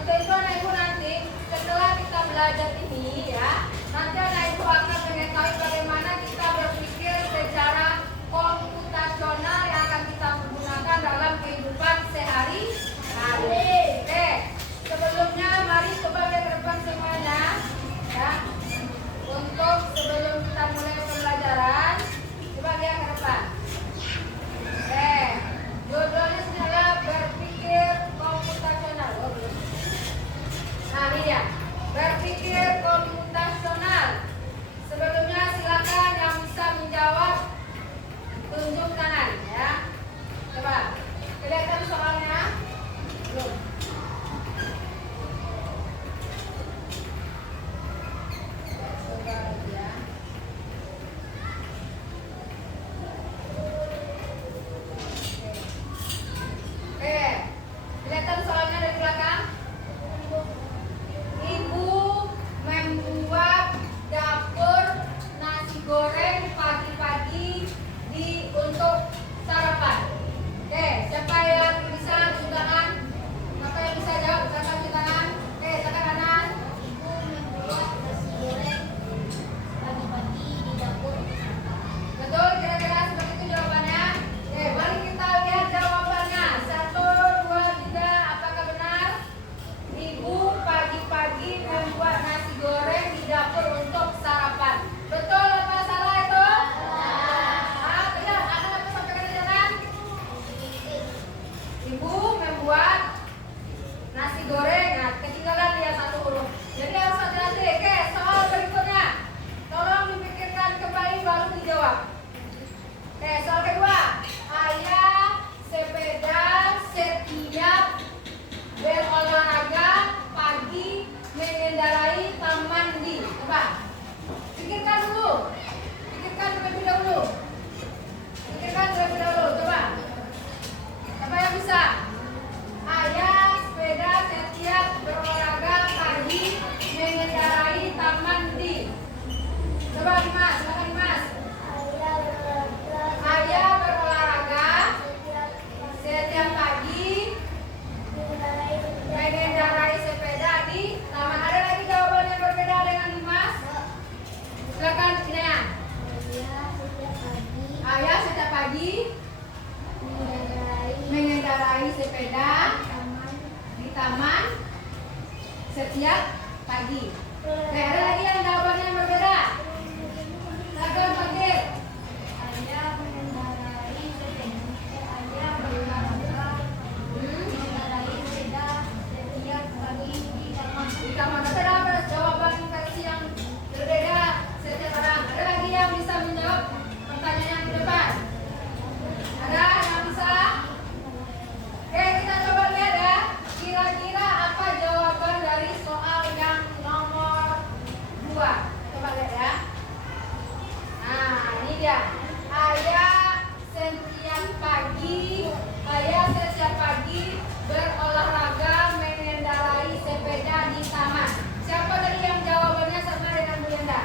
Untuk itu anak ibu nanti setelah kita belajar ini ya, nanti anak ibu akan mengetahui bagaimana kita berpikir secara komputasional yang akan kita gunakan dalam kehidupan sehari-hari. Oke, sebelumnya mari coba lihat ke depan semuanya ya. Untuk sebelum kita mulai pembelajaran, coba lihat ke depan. Oke, judulnya adalah berpikir komputasional. Oh, belum. Nah, ini ya, berpikir komputasional. Sebelumnya silakan yang bisa menjawab tunjuk tangan ya. Coba kelihatan soalnya? Belum. Coba ya. Oke, kelihatan soalnya dari belakang? Ibu membuat dapur nasi goreng pagi-pagi untuk sarapan. Oke, siapa yang bisa tunjuk tangan? Siapa yang bisa jawab? Siapa tunjuk tangan? Oke, silakan Anan. Ibu membuat nasi goreng pagi-pagi di dapur. Betul, kira-kira seperti itu jawabannya. Oke, mari kita lihat jawabannya. 1, 2, 3, apakah benar? Ibu pagi-pagi membuat nasi goreng di dapur untuk sarapan. Betul apa salah itu? Ah, tidak. Anak apa sampaikan di jalan? Ibu membuat nasi goreng. Nah, ketinggalan dia satu huruf. Jadi harus hati-hati. Oke, soal berikutnya. Tolong dipikirkan kembali baru dijawab. Oke, soal kedua. Ayah sepeda setiap berolahraga pagi mengendarai taman di. Coba pikirkan dulu. Pikirkan terlebih dahulu. Pikirkan terlebih dahulu. Coba. Siapa yang bisa? Ayah sepeda setiap berolahraga pagi mengendarai taman di. Coba Dimas, silakan Dimas. Ayah berolahraga setiap pagi mengendarai sepeda di taman. Ada lagi jawaban yang berbeda dengan Dimas? Silakan Cinea. Ayah setiap pagi mengendarai sepeda di taman setiap pagi. Oke, ada lagi yang jawabannya yang berbeda? Silakan Fakir. Ayah mengendarai sepeda. Ayah berolahraga mengendarai sepeda setiap pagi di taman. Di taman. Ada apa jawaban versi yang berbeda setiap orang? Ada lagi yang bisa menjawab pertanyaan yang di depan? Ada yang bisa? Oke, kita coba lihat ya. Kira-kira apa jawaban dari soal yang nomor 2? Coba lihat ya. Nah, ini dia. Ayah setiap pagi berolahraga mengendarai sepeda di taman. Siapa tadi yang jawabannya sama dengan Bu Yenda?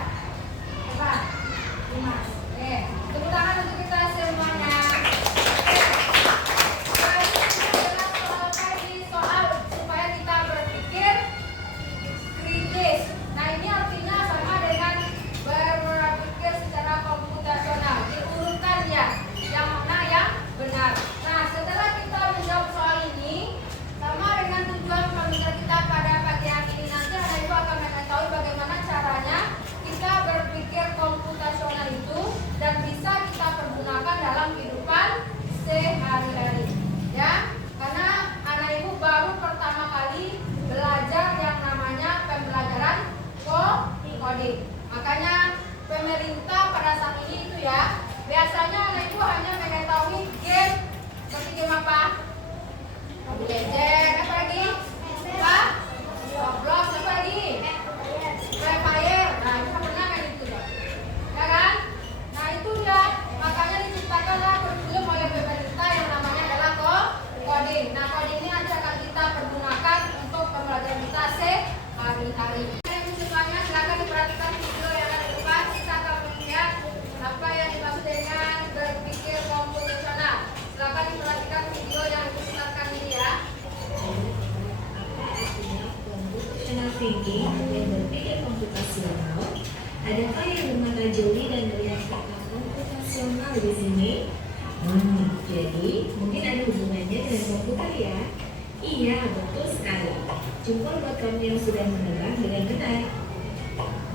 Coba, Dimas. Oke, tepuk tangan untuk kita semuanya. Soal supaya kita berpikir kritis. Nah, ini artinya sama dengan berpikir secara komputasional. Diurutkan ya, yang mana yang benar. Nah, setelah kita menjawab soal ini, sama dengan tujuan pembelajaran kita pada pagi hari ini, nanti anak ibu akan mengetahui bagaimana caranya kita berpikir komputasional itu dan bisa kita pergunakan dalam kehidupan sehari-hari. Ya, karena anak ibu baru pertama kali belajar yang namanya pembelajaran coding. Makanya pemerintah pada saat ini itu ya, biasanya anak ibu hanya mengetahui game seperti game apa? Mobile Legends, apa lagi? Apa? Roblox, apa lagi? Free Fire. Nah, itu pernah kan itu ya? Ya kan? Nah, itu dia. Makanya diciptakanlah kurikulum oleh pemerintah yang namanya adalah coding. Nah, coding ini nanti akan kita pergunakan untuk pembelajaran kita sehari-hari. Semuanya silakan diperhatikan video yang ada di depan. Kita akan melihat apa yang dimaksud dengan berpikir komputasional. Silakan diperhatikan video yang diputarkan ini ya. thinking yang berpikir komputasional. Adakah yang bermata jeli dan melihat kata komputasional di sini? Jadi mungkin ada hubungannya dengan komputer ya? Iya, betul sekali. Jempol buat kamu yang sudah mendengar dengan benar.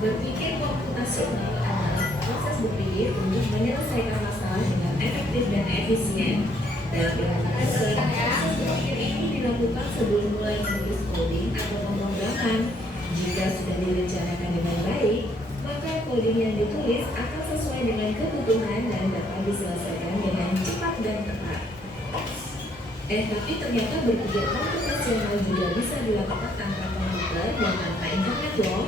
Berpikir komputasional adalah proses berpikir untuk menyelesaikan masalah dengan efektif dan efisien. Dalam ilmu proses berpikir ini dilakukan sebelum mulai menulis coding atau pemrograman. Jika sudah direncanakan dengan baik, maka coding yang ditulis akan sesuai dengan kebutuhan dan dapat diselesaikan dengan cepat dan tepat. Tapi ternyata berpikir komputasional juga bisa dilakukan tanpa komputer dan tanpa internet loh.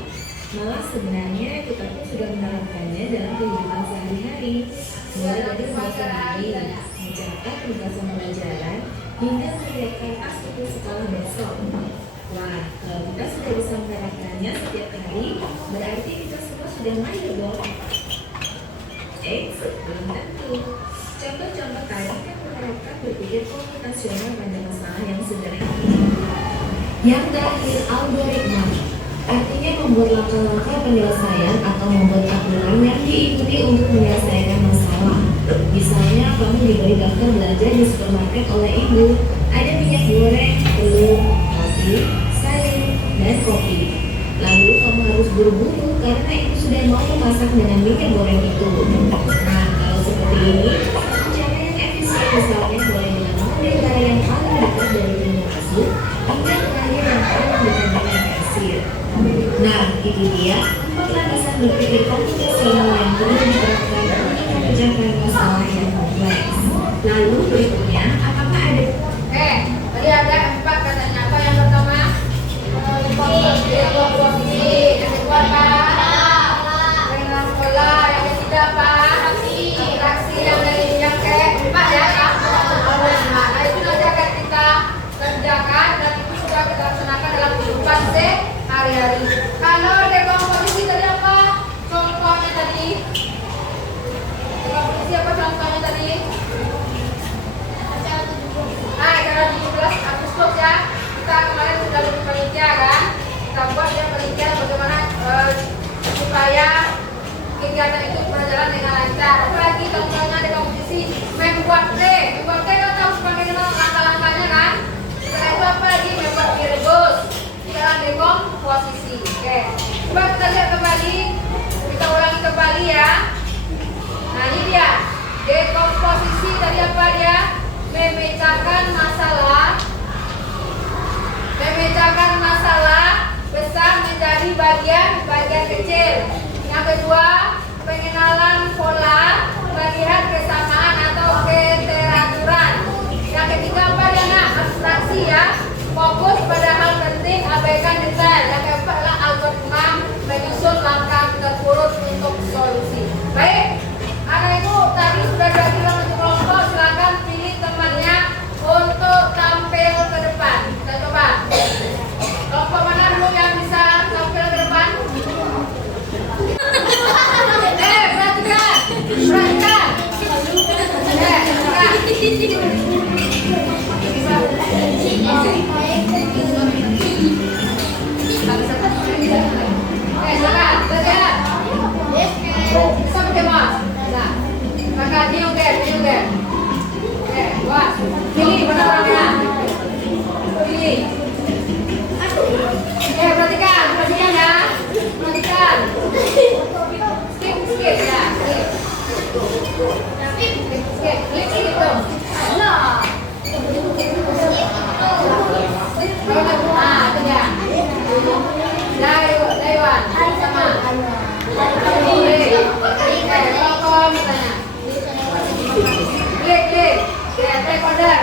Malah sebenarnya kita pun sudah menerapkannya dalam kehidupan sehari-hari. Mulai dari membaca buku, mencatat tugasan pelajaran, hingga menyiapkan tas untuk sekolah besok. Wah, kalau kita sudah bisa menerapkannya setiap hari, berarti kita semua sudah mahir dong. Belum tentu. Contoh-contoh tadi kan menerapkan berpikir komputasional pada masalah yang sederhana. Yang terakhir, algoritma. Artinya membuat langkah-langkah penyelesaian atau membuat aturan yang diikuti untuk menyelesaikan masalah. Misalnya, kamu diberi daftar belanja di supermarket oleh ibu. Ada minyak goreng, telur, roti, sayur, dan kopi. Lalu kamu harus buru-buru karena ibu sudah mau memasak dengan minyak goreng itu. Nah, kalau seperti ini, cara yang efisien misalnya mulai dengan memelihara yang paling dekat dari pintu masuk hingga terakhir yang paling dekat dengan kasir. Nah, ini dia 4 landasan berpikir komputasional yang perlu diterapkan untuk memecahkan masalah yang kompleks. Lalu berikutnya, apakah ada? Tadi ada 4 katanya. Apa yang pertama? Posisi. Yang kedua apa? Dengan pola. Yang ketiga apa? Atraksi. Yang keempat ya. Nah, itu nanti akan kita kerjakan dan itu sudah kita laksanakan dalam kehidupan sehari-hari. Kalau dekomposisi tadi apa? Contohnya tadi. Dekomposisi apa contohnya tadi? Nah, tanggal 17 Agustus ya. Kita kemarin sudah bikin panitia kan. Kita buat ya panitia bagaimana supaya kegiatan itu berjalan dengan lancar. Apalagi contohnya dekomposisi membuat teh. Membuat teh kan tahu sebagai langkah-langkahnya kan. Setelah itu apa lagi? Membuat rebus. Dalam dekomposisi. Oke. Coba kita lihat kembali. Kita ulangi kembali ya. Nah, ini dia. Dekomposisi tadi apa dia? Memecahkan masalah besar menjadi bagian kecil. Yang kedua, pengenalan pola, melihat kesamaan atau keteraturan. Yang ketiga apa dia? Abstraksi ya, fokus pada hal penting, abaikan detail. Yang keempat adalah algoritma, menyusun langkah terurut untuk solusi. Baik, anak ibu tadi sudah jadi untuk kelompok, silakan pilih temannya untuk tampil ke depan. Kita coba. Kelompok mana dulu yang bisa tampil ke depan? Perhatikan. Pilih mana orangnya? Pilih. Perhatikan ya. Perhatikan. Skip ya. Skip. Klik gitu. Nah. Itu ya. Daiwan. Sama. Kalau misalnya. Klik. Recorder.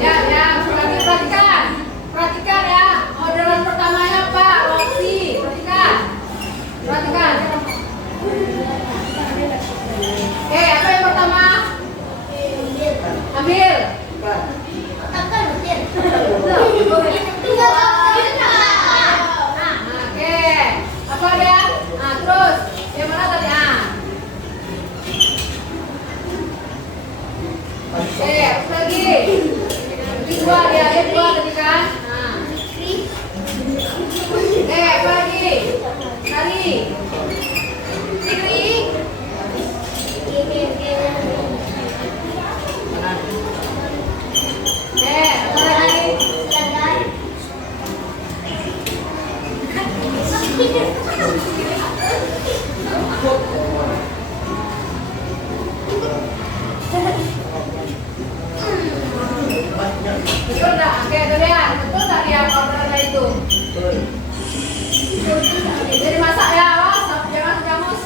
Ya, perhatikan ya. Orderan pertamanya apa? Roti. Perhatikan. Apa yang pertama? Ambil. Apa dia? Terus yang mana tadi? Apa lagi? Betul nggak? Oke, itu dia. Betul nggak dia orderannya itu? Jadi masak ya, awas, jangan jamus.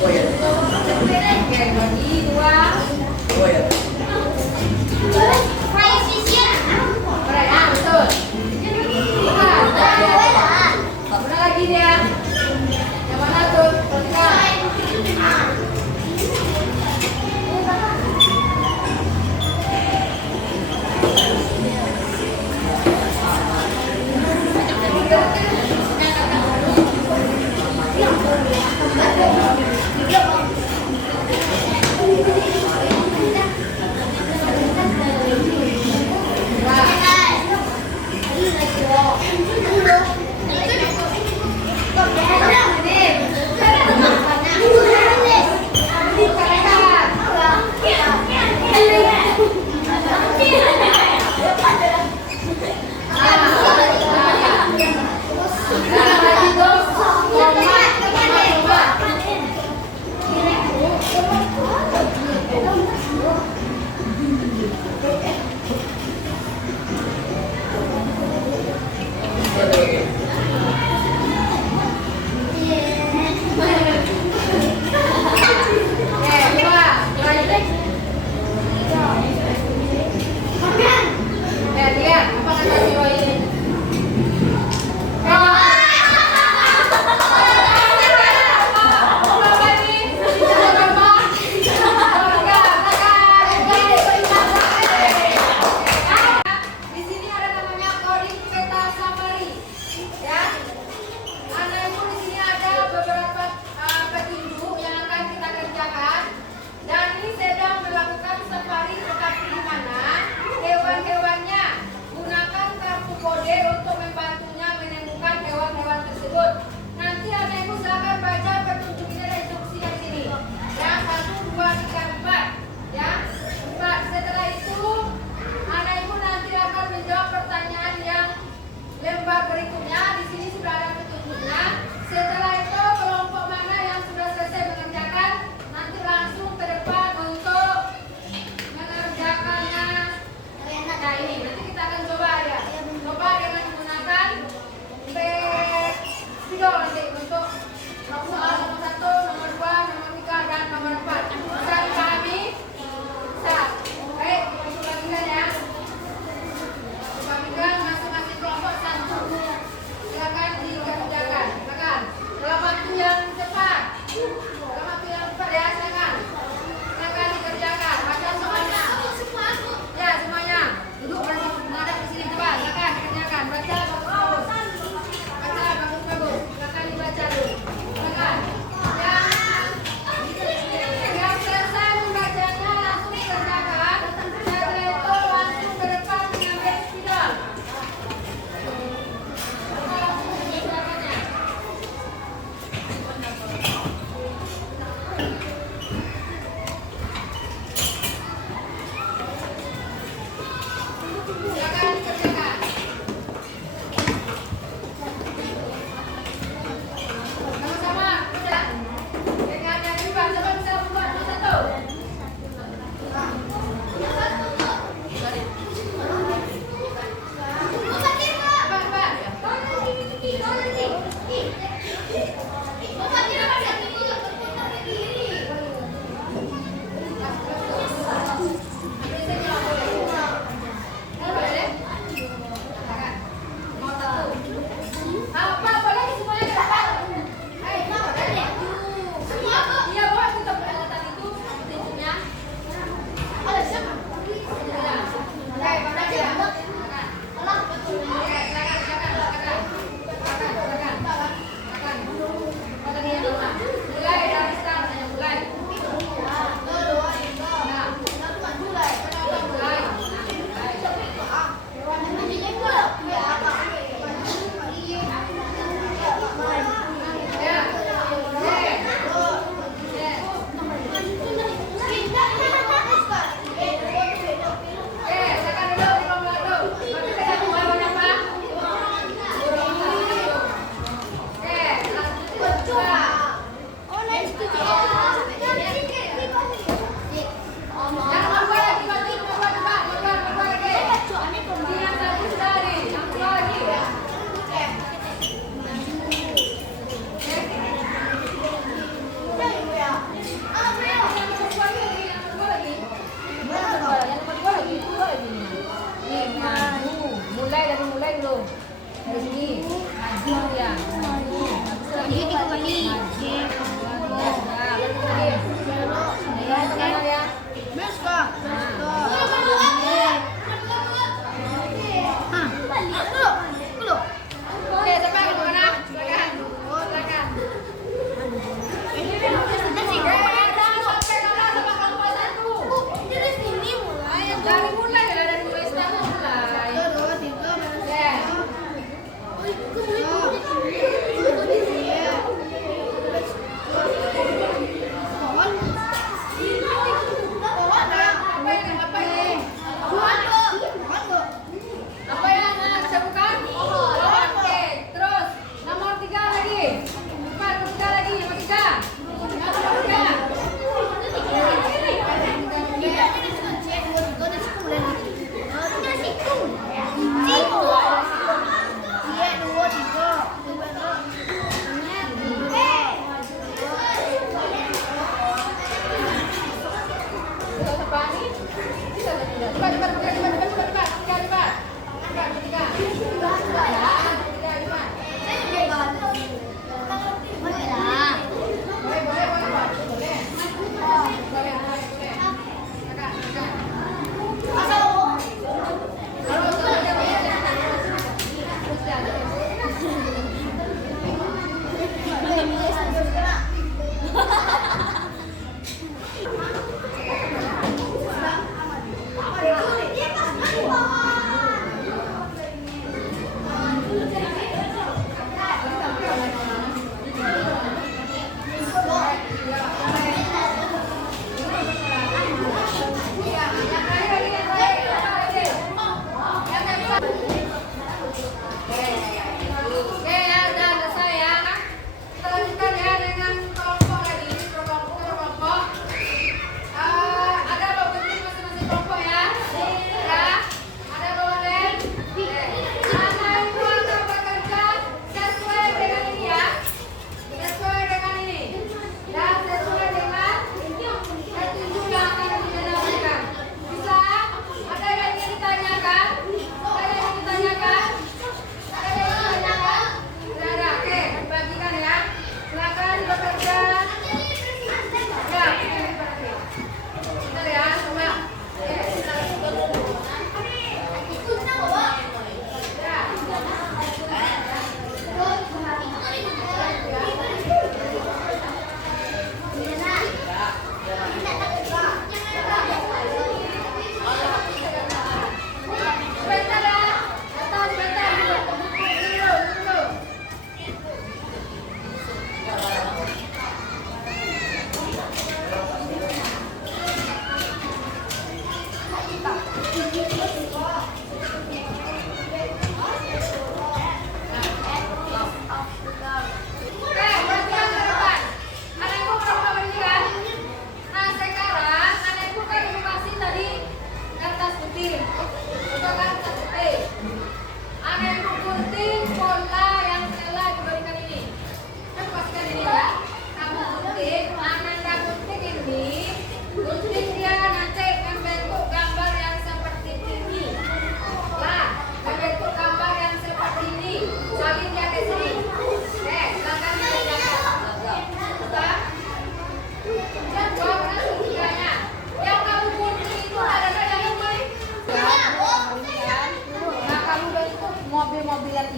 Oke, bagi dua. Berat, ya, betul. Mana lagi dia? Yang mana tuh? Perhatikan.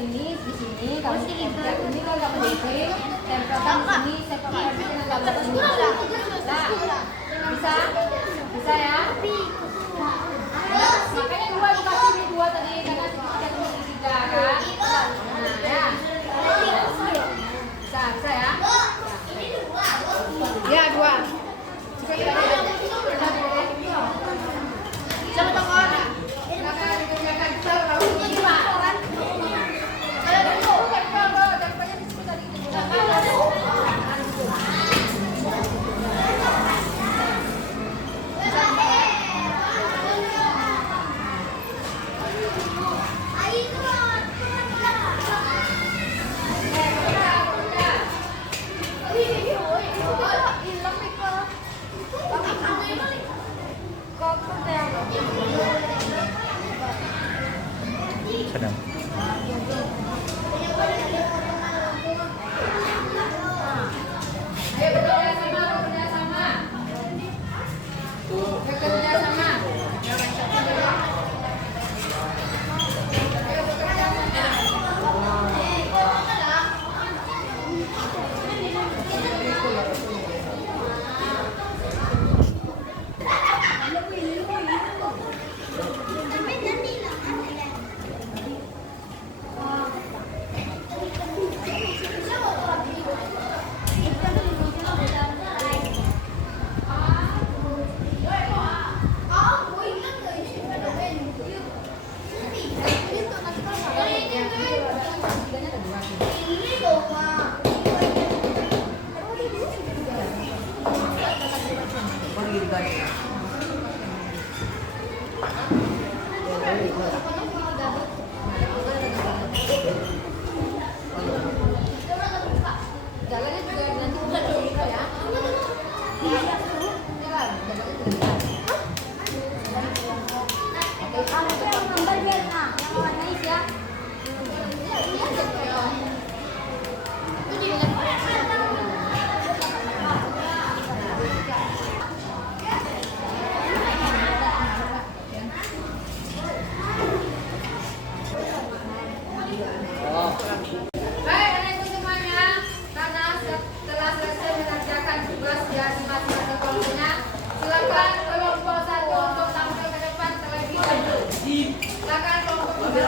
ini di sini, kamu tempel ini kan kamu diping, tempelkan di sini, tempelkan di sini, kamu ini. Bisa? Bisa ya? Makanya dua dikasih ini dua tadi karena kita cuma tiga kan? Nah ya. Bisa ya? Ya dua. Jika kita siapa tahu orang? Silakan dikerjakan. Kalau lima orang. Sedang. Ayo bekerja sama, bekerja sama. Bekerja sama. Ayo bekerja sama. Jalannya juga nanti bukan gitu ya. Baik, anak-anak semuanya, karena setelah selesai mengerjakan tugas di masing-masing kelompoknya, silakan kelompok satu untuk tampil ke depan terlebih dahulu. Silakan kelompok tiga.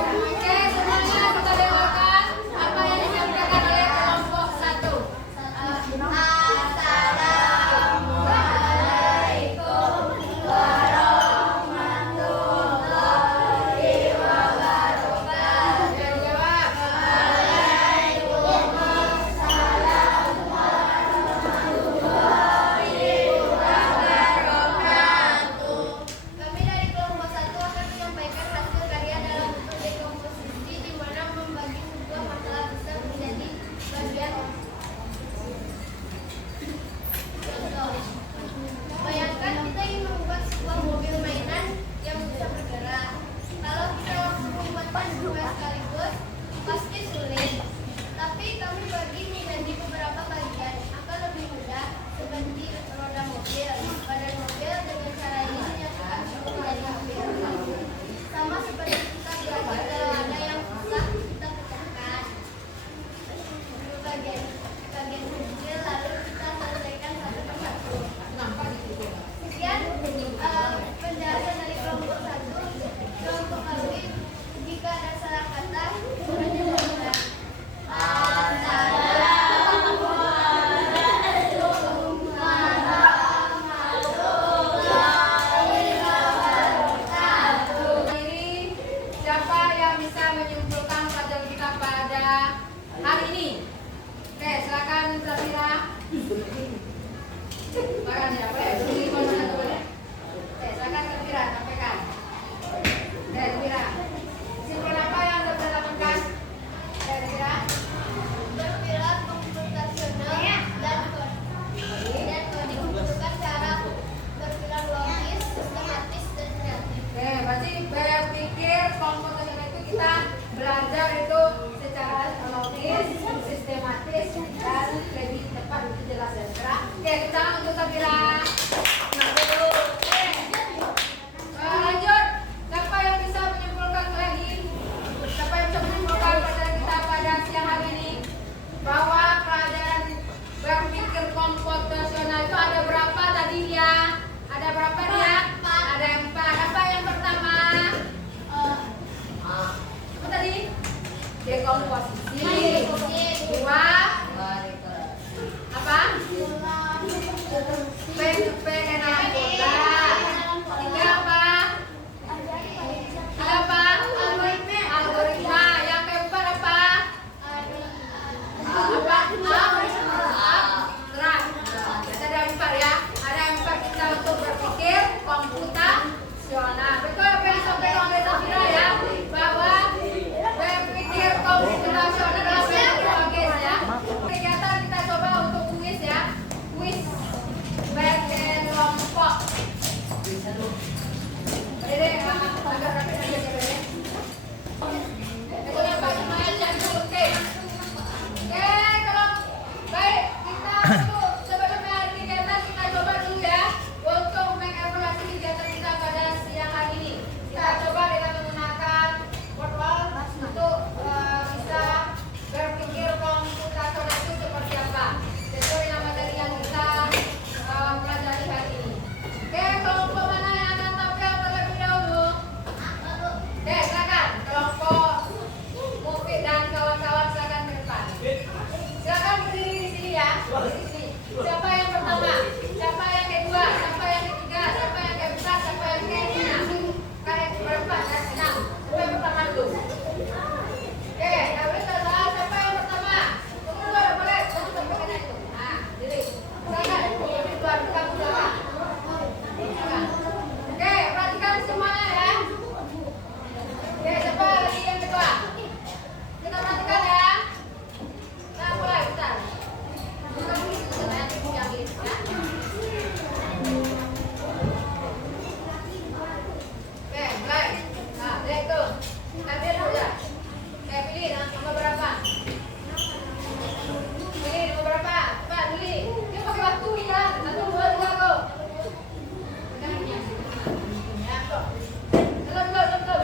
Oke, semuanya kita dengarkan apa yang disampaikan oleh kelompok satu. Assalamualaikum warahmatullahi wabarakatuh. kelompok nasional itu kita belajar itu secara logis, sistematis, dan lebih tepat untuk jelas dan terang. Oke, kita untuk Sabira. Nah, dulu. Oke. Lanjut. Siapa yang bisa menyimpulkan lagi? Siapa yang bisa menyimpulkan pelajaran kita pada siang hari ini? Bahwa pelajaran berpikir komputasional itu ada berapa tadi ya? Ada berapa dia? Ada 4. Apa yang pertama? Apa tadi? Dekomposisi. 2. Apa? Pengenalan pola. 3 apa? Ada apa? Algoritma. Yang keempat apa? Ada 4 ya. Ada 4 kita untuk berpikir komputasional. Betul apa yang disampaikan oleh Safira ya, bahwa berpikir komputasional adalah metodologis ya. Kegiatan kita coba untuk kuis ya, kuis berkelompok. Dede, agak rapi aja Dede. Itu yang paling main yang oke. Oke, kalau baik kita untuk sebelum hari kegiatan kita coba dulu ya untuk mengevaluasi kegiatan kita pada siang hari ini. Kita coba dengan menggunakan workbook untuk bisa berpikir komputasional itu seperti apa sesuai dengan materi yang kita pelajari hari ini. Oke, kelompok mana yang akan tampil terlebih dahulu? Oke, silakan kelompok Mufid dan kawan-kawan silakan ke depan. Silakan berdiri di sini ya. Di sini. Siapa yang pertama? Siapa yang kedua? Siapa yang ketiga? Siapa yang keempat? Siapa yang keenam? Kalian berempat dan 6. Siapa yang pertama dulu? Oke, nah boleh salah. Siapa yang pertama? Tunggu dulu, boleh. Tunggu sampai itu. Nah, diri. Silakan. Ini keluar ke kamu belakang. Silakan. Oke, perhatikan semuanya ya. Oke, siapa lagi yang kedua? Kita perhatikan ya. Nah, mulai bentar. Oke, mulai. Nah, lihat tuh. Ambil dulu ya. Oke, pilih nomor berapa? Pilih nomor berapa? Cepat, pilih. Dia pakai waktu ya. 1, 2, 3, go. Ya, kok. Belum. 1, 2,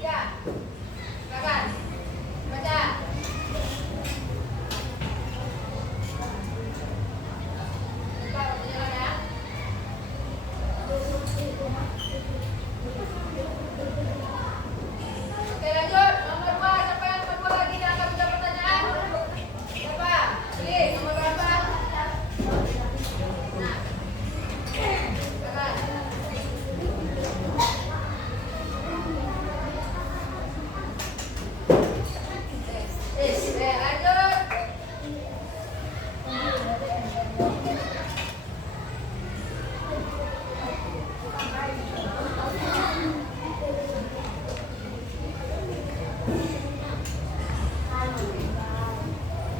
3. Silakan. Baca. Oke, lanjut. Nomor 2, siapa yang nomor 2 lagi yang akan bisa pertanyaan? Siapa? Pilih nomor berapa? Nah. Silakan.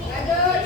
Lanjut.